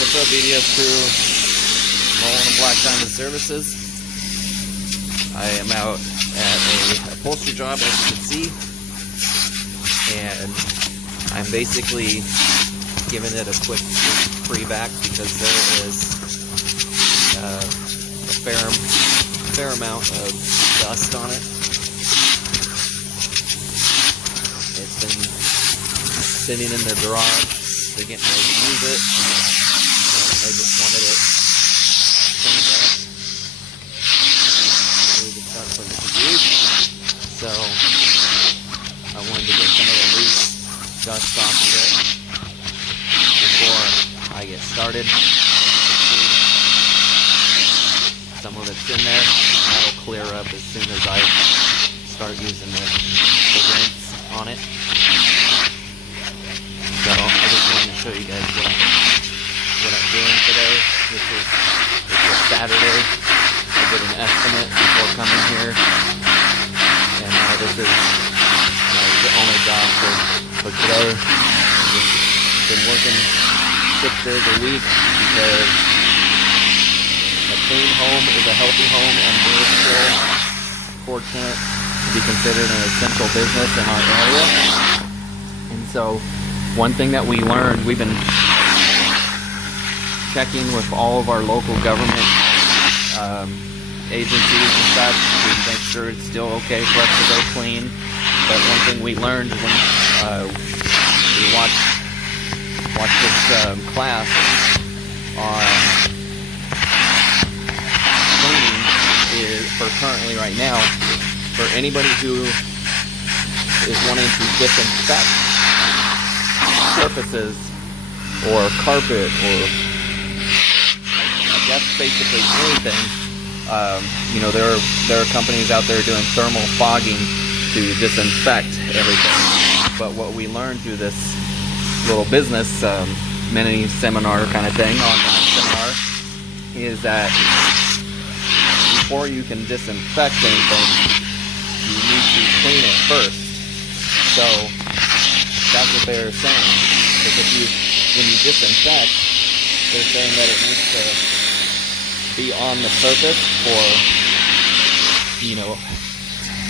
What's up, BDS crew? Rolling and Black Diamond Services. I am out at a upholstery job, as you can see, and I'm basically giving it a quick pre-vac because there is a fair amount of dust on it. It's been sitting in their garage. They're getting ready to use it. I just wanted it cleaned up. Really good stuff for the use. So I wanted to get some of the loose dust off of it before I get started. Some of it's in there. That'll clear up as soon as I start using the rinse on it. So I just wanted to show you guys what I'm doing today. This is Saturday. I did an estimate before coming here, and this is the only job for today. I've been working 6 days a week because a clean home is a healthy home, and we're still fortunate to be considered an essential business in our area. And so one thing that we learned, we've been checking with all of our local government agencies and such to make sure it's still okay for us to go clean. But one thing we learned when we watched this class on cleaning is, for currently right now, for anybody who is wanting to disinfect surfaces or carpet or I guess basically anything. There are companies out there doing thermal fogging to disinfect everything. But what we learned through this little business mini seminar kind of thing, online seminar, is that before you can disinfect anything, you need to clean it first. So that's what they're saying. Because when you disinfect, they're saying that it needs to be on the surface for,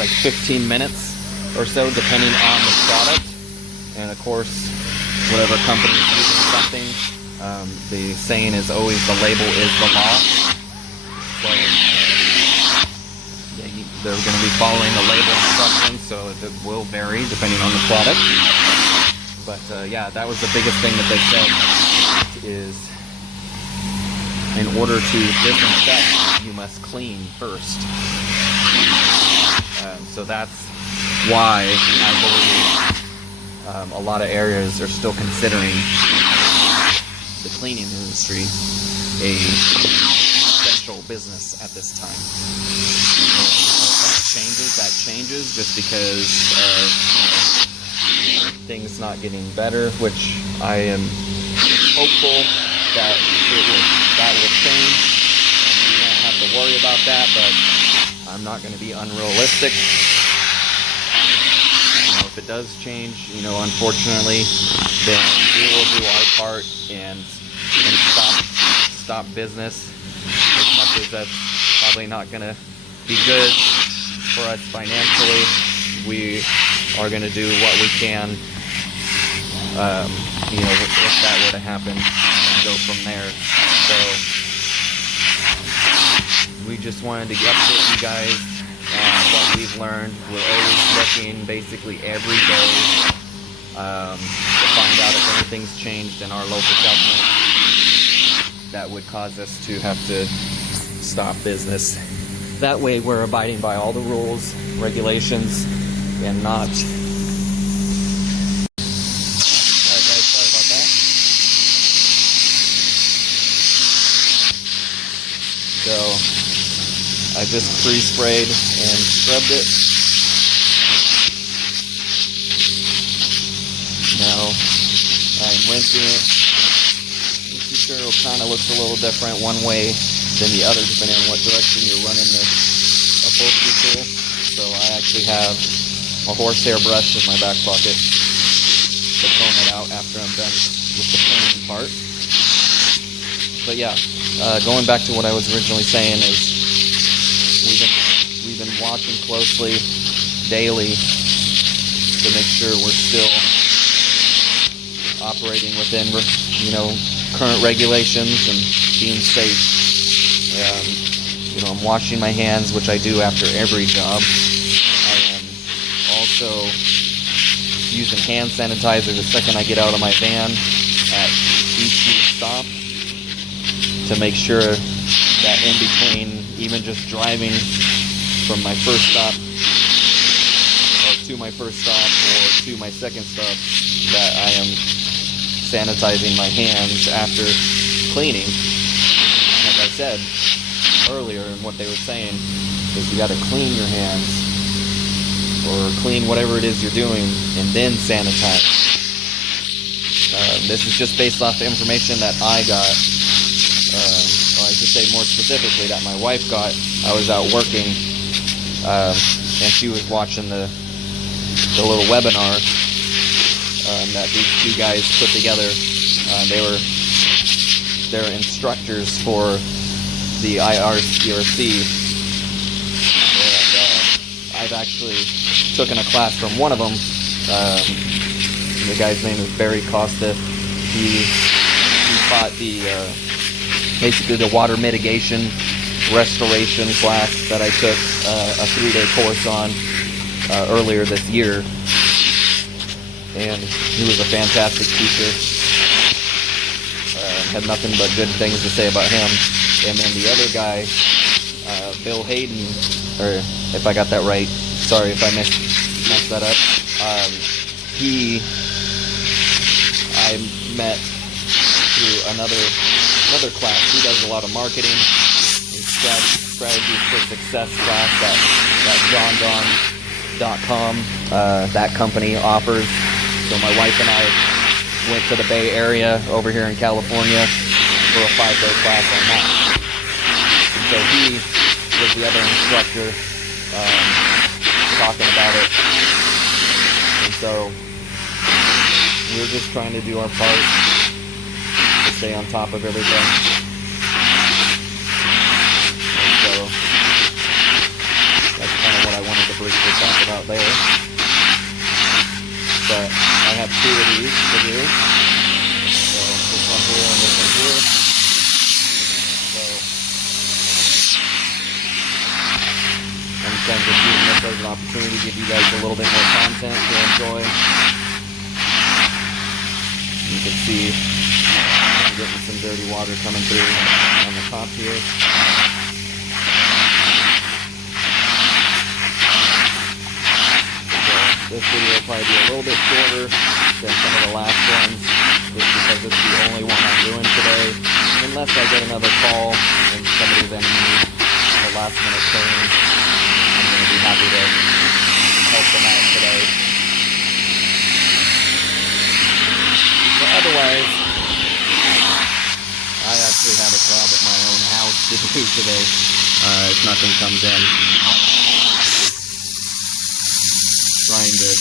like 15 minutes or so, depending on the product. And of course, whatever company is using something, the saying is always the label is the law. So they're going to be following the label instructions, so it will vary depending on the product. But that was the biggest thing that they said is in order to disinfect, you must clean first. So that's why I believe a lot of areas are still considering the cleaning industry a essential business at this time. If that changes just because things not getting better, which I am hopeful that will change, and we won't have to worry about that, but I'm not going to be unrealistic. If it does change, unfortunately, then we will do our part and stop business, as much as that's probably not going to be good for us financially. We are going to do what we can, if that were to happen, and go from there. So we just wanted to update you guys on what we've learned. We're always looking basically every day to find out if anything's changed in our local government that would cause us to have to stop business. That way we're abiding by all the rules, regulations, and not... Alright guys, sorry about that. So, I just pre-sprayed and scrubbed it. Now, I'm rinsing it. This material kind of looks a little different one way than the other, depending on what direction you're running the upholstery tool. So I actually have a horsehair brush in my back pocket to comb it out after I'm done with the cleaning part. But yeah, going back to what I was originally saying is we've been watching closely daily to make sure we're still operating within, current regulations and being safe. I'm washing my hands, which I do after every job. I am also using hand sanitizer the second I get out of my van at each new stop to make sure that in between, even just driving from my first stop or to my first stop or to my second stop, that I am sanitizing my hands after cleaning. Like I said earlier, and what they were saying is you got to clean your hands or clean whatever it is you're doing and then sanitize. This is just based off the information that I got, or I should say more specifically that my wife got. I was out working and she was watching the little webinar that these two guys put together. They're instructors for the IRCRC, and I've actually taken a class from one of them. The guy's name is Barry Costa. He taught basically the water mitigation restoration class that I took a 3-day course on earlier this year, and he was a fantastic teacher. Had nothing but good things to say about him. And then the other guy, Bill Hayden, or if I got that right, sorry if I messed that up. I met through another class. He does a lot of marketing and strategy for success class that JohnDon.com, that company offers. So my wife and I went to the Bay Area over here in California for a 5-day class on that. And so he was the other instructor talking about it. And so we're just trying to do our part to stay on top of everything. And so that's kind of what I wanted to briefly talk about there. But I have 2 of these to do. So this one here and this one here. So I'm trying to use this as an opportunity to give you guys a little bit more content to enjoy. You can see I'm getting some dirty water coming through on the top here. This video will probably be a little bit shorter than some of the last ones, just because it's the only one I'm doing today. Unless I get another call and somebody's in need of a last minute training, I'm going to be happy to help them out today. But otherwise, I actually have a job at my own house to do today, if nothing comes in. Trying to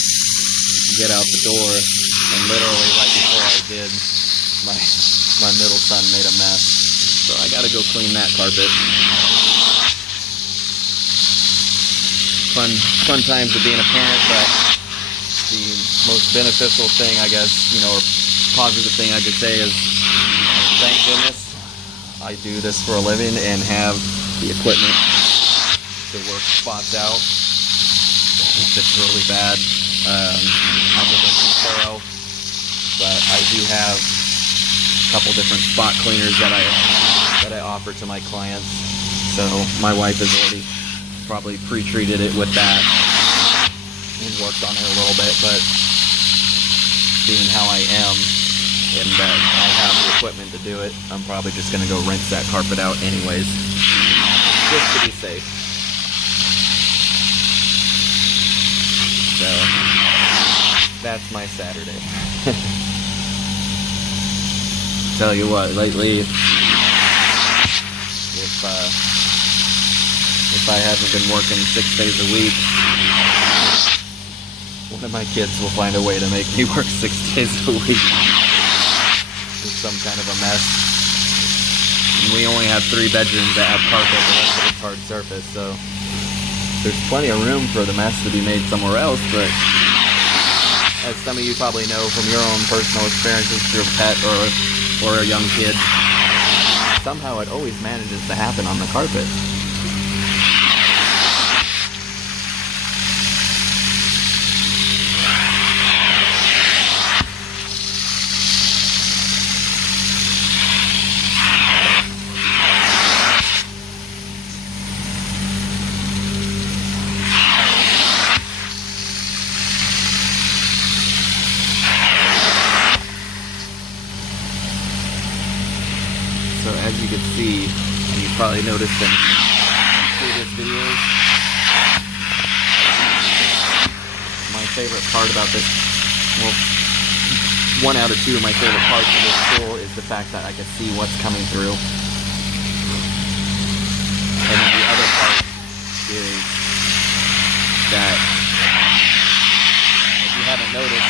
get out the door, and literally right before I did, my middle son made a mess, so I gotta go clean that carpet. Fun times of being a parent, but the most beneficial thing, I guess, or positive thing I could say is, thank goodness I do this for a living and have the equipment to work spots out. If it's really bad, I'll give it some thorough, but I do have a couple different spot cleaners that I offer to my clients. So my wife has already probably pre-treated it with that and worked on it a little bit, but being how I am and that I have the equipment to do it, I'm probably just going to go rinse that carpet out anyways, just to be safe. So that's my Saturday. Tell you what, lately, if I haven't been working 6 days a week, one of my kids will find a way to make me work 6 days a week. It's some kind of a mess. And we only have 3 bedrooms that have carpet, the rest of it's hard surface, so there's plenty of room for the mess to be made somewhere else. But as some of you probably know from your own personal experiences through a pet or a young kid, somehow it always manages to happen on the carpet. So as you can see, and you've probably noticed in previous videos, my favorite part about this, well, 1 out of 2 of my favorite parts of this tool is the fact that I can see what's coming through. And then the other part is that, if you haven't noticed,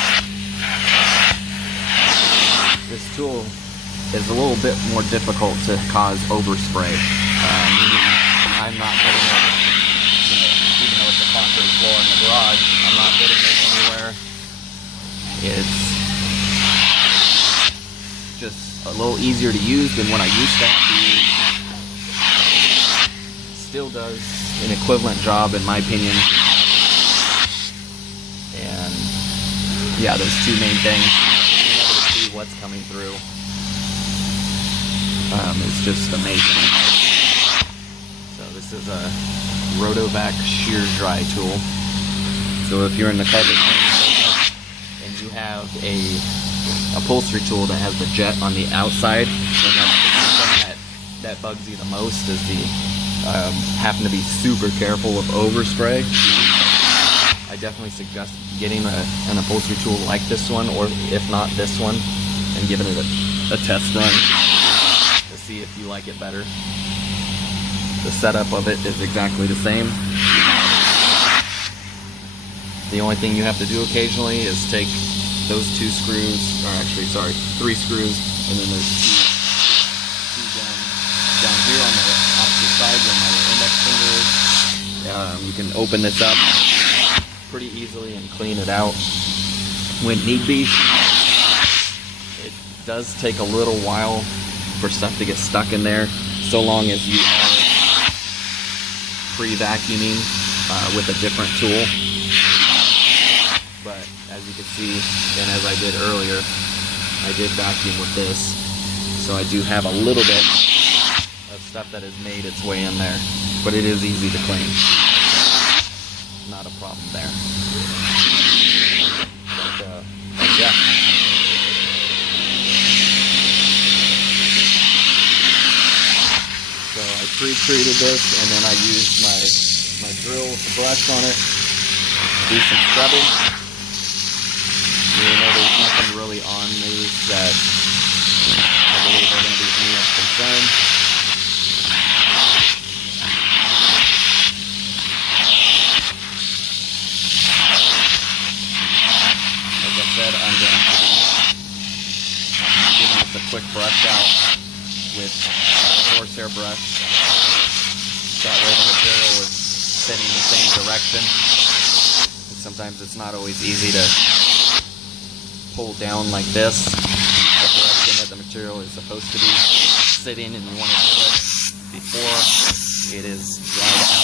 this tool is a little bit more difficult to cause overspray. Meaning I'm not putting it, even though it's a concrete floor in the garage, I'm not putting it anywhere. It's just a little easier to use than what I used to have to use. Still does an equivalent job in my opinion. And yeah, those 2 main things. Being able to see what's coming through. It's just amazing. So this is a Rotovac shear dry tool. So if you're in the carpet cleaning business and you have a upholstery tool that has the jet on the outside, then that's the thing that bugs you the most, is the having to be super careful of overspray. I definitely suggest getting an upholstery tool like this one, or if not this one, and giving it a test run. See if you like it better. The setup of it is exactly the same. The only thing you have to do occasionally is take those 2 screws, or actually, sorry, 3 screws, and then there's two down here on the opposite side where my index finger is. You can open this up pretty easily and clean it out when need be. It does take a little while for stuff to get stuck in there, so long as you are pre-vacuuming with a different tool. But as you can see, and as I did earlier, I did vacuum with this, so I do have a little bit of stuff that has made its way in there, but it is easy to clean. Not a problem there. But, yeah. So I pre-treated this, and then I used my drill with the brush on it to do some scrubbing. You know, there's nothing really on these that I believe are going to be any of concern. Like I said, I'm going to be giving this a quick brush out with horsehair brush. That way the material is sitting the same direction. And sometimes it's not always easy to pull down like this the direction that the material is supposed to be sitting, and you want to do it before it is dried out.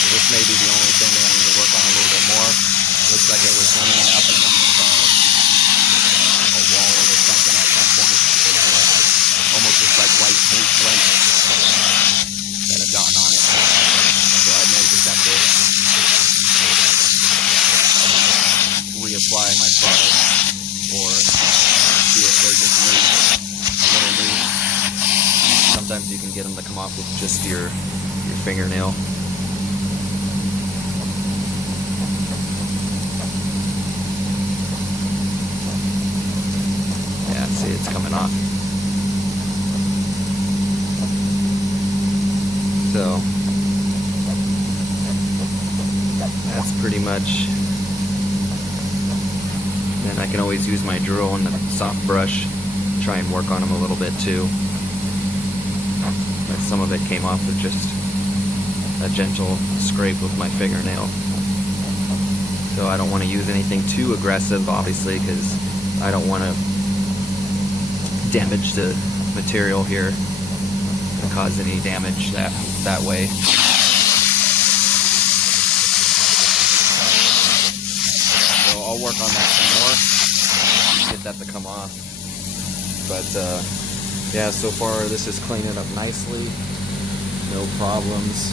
So this may be the only thing that I need to work on a little bit more. Looks like it was running up against a wall or something at some point. Almost just like white paint flakes that have gotten on it. So I may just have to reapply my product, or see if they're just loose, a little loose. Sometimes you can get them to come off with just your fingernail. Yeah, see, it's coming off. So that's pretty much And I can always use my drill and the soft brush, try and work on them a little bit too. But some of it came off with just a gentle scrape with my fingernail. So I don't want to use anything too aggressive, obviously, because I don't want to damage the material here and cause any damage that way. So I'll work on that some more, get that to come off. But yeah, so far this is cleaning up nicely, no problems.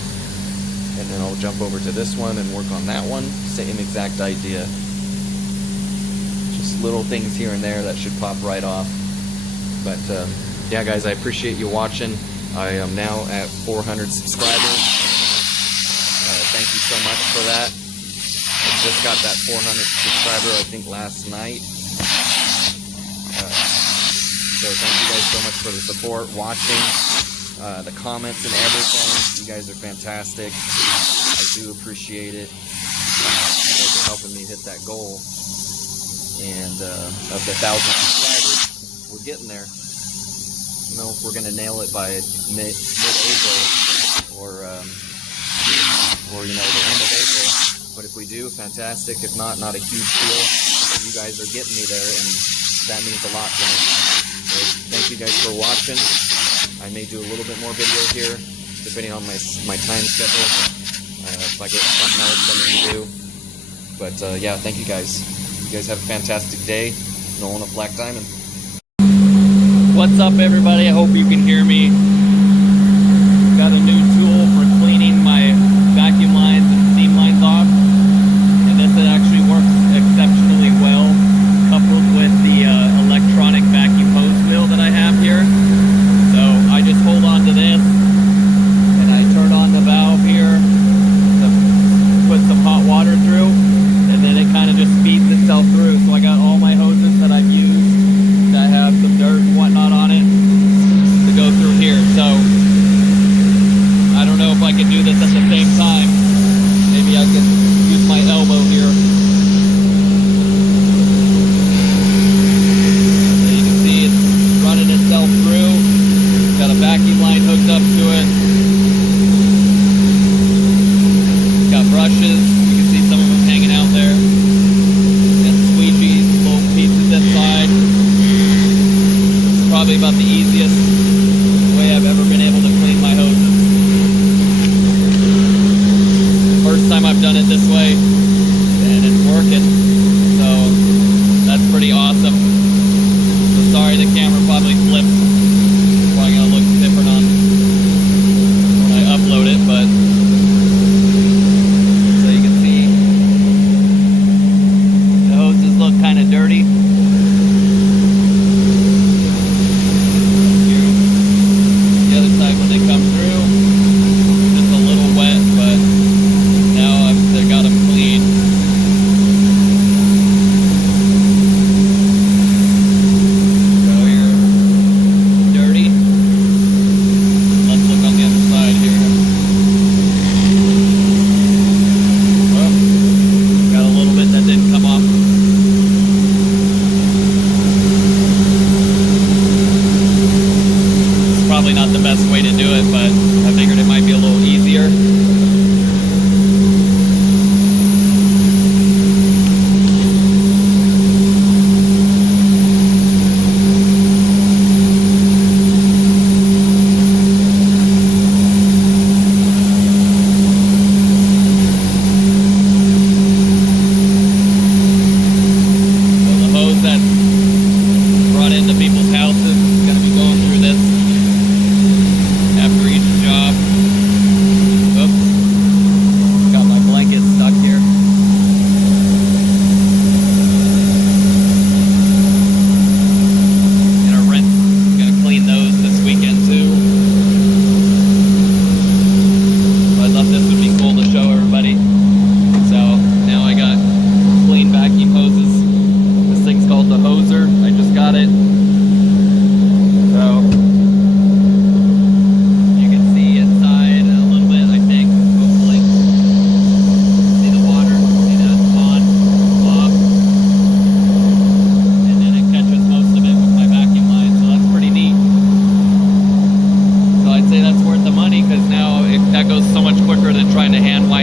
And then I'll jump over to this one and work on that one. Same exact idea. Just little things here and there that should pop right off. But yeah, guys, I appreciate you watching. I am now at 400 subscribers. Thank you so much for that. I just got that 400 subscriber, I think, last night. So thank you guys so much for the support, watching, the comments and everything. You guys are fantastic. I do appreciate it. You guys are helping me hit that goal. And of the 1,000 subscribers, we're getting there. I don't know if we're going to nail it by mid-April or you know, the end of April. But if we do, fantastic. If not, not a huge deal. But you guys are getting me there, and that means a lot to me. So thank you guys for watching. I may do a little bit more video here, depending on my time schedule. If I get something else I need to do. But yeah, thank you guys. You guys have a fantastic day. Nolan of Black Diamond. What's up, everybody? I hope you can hear me. Got a new tool for cleaning my vacuum lines and steam lines off. And this actually works exceptionally well, coupled with the electronic vacuum hose wheel that I have here. So I just hold on to this and I turn on the valve here to put some hot water through, and then it kind of just speeds itself through. So I got all my hoses that I've used that have some dirt and whatnot on it to go through here. So goes so much quicker than trying to hand wipe